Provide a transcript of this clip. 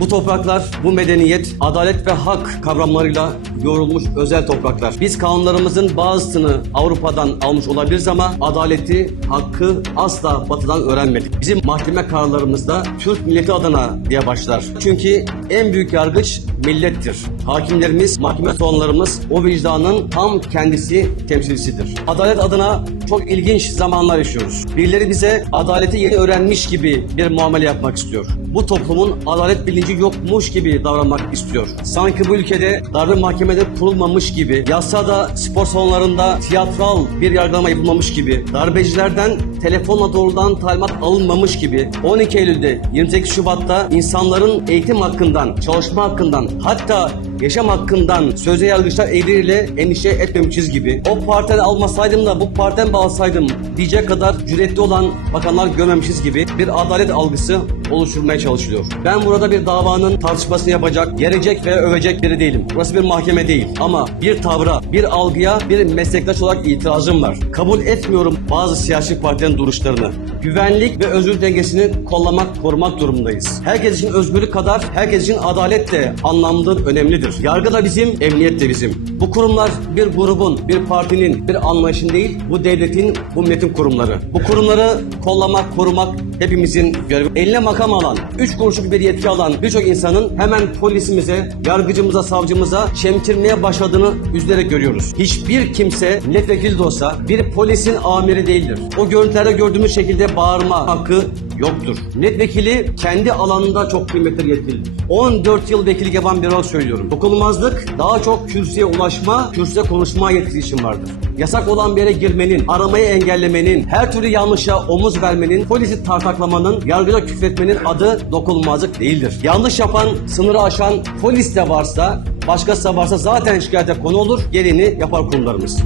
Bu topraklar, bu medeniyet, adalet ve hak kavramlarıyla yoğrulmuş özel topraklar. Biz kanunlarımızın bazısını Avrupa'dan almış olabiliriz ama adaleti, hakkı asla batıdan öğrenmedik. Bizim mahkeme kararlarımızda Türk milleti adına diye başlar. Çünkü en büyük yargıç millettir. Hakimlerimiz, mahkeme sonlarımız o vicdanın tam kendisi temsilcisidir. Adalet adına çok ilginç zamanlar yaşıyoruz. Birileri bize adaleti yeni öğrenmiş gibi bir muamele yapmak istiyor. Bu toplumun adalet bilinci yokmuş gibi davranmak istiyor. Sanki bu ülkede darbe mahkemeleri kurulmamış gibi, yasada, spor salonlarında tiyatral bir yargılama yapılmamış gibi, darbecilerden telefonla doğrudan talimat alınmamış gibi, 12 Eylül'de 28 Şubat'ta insanların eğitim hakkından, çalışma hakkından, hatta yaşam hakkından sözde yargıçlar eliyle endişe etmemişiz gibi. O partiden almasaydım da bu partiden bağlasaydım diyecek kadar cüretli olan bakanlar görmemişiz gibi bir adalet algısı oluşturmaya çalışılıyor. Ben burada bir davanın tartışmasını yapacak, gelecek ve övecek biri değilim. Burası bir mahkeme değil ama bir tavra, bir algıya bir meslektaş olarak itirazım var. Kabul etmiyorum bazı siyasi partilerin duruşlarını. Güvenlik ve özgür dengesini kollamak, korumak durumundayız. Herkes için özgürlük kadar herkes için adalet de anlamlı, önemlidir. Yargı da bizim, emniyet de bizim. Bu kurumlar bir grubun, bir partinin, bir anlayışın değil, bu devletin, bu milletin kurumları. Bu kurumları kollamak, korumak hepimizin görevi. Eline makam alan, üç kuruşluk bir yetki alan birçok insanın hemen polisimize, yargıcımıza, savcımıza çemkirmeye başladığını üzülerek görüyoruz. Hiçbir kimse milletvekili de olsa bir polisin amiri değildir. O görüntülerde gördüğümüz şekilde bağırma hakkı yoktur. Milletvekili kendi alanında çok kıymetli yetkilidir. 14 yıl vekillik yapan bir söylüyorum. Dokunulmazlık daha çok kürsüye ulaşma, kürsüde konuşma yetkisi için vardır. Yasak olan bir yere girmenin, aramayı engellemenin, her türlü yanlışa omuz vermenin, polisi tartaklamanın, yargıda küfretmenin adı dokunulmazlık değildir. Yanlış yapan, sınırı aşan polis de varsa, başkası da varsa zaten şikayete konu olur, gereğini yapar kurumlarımız.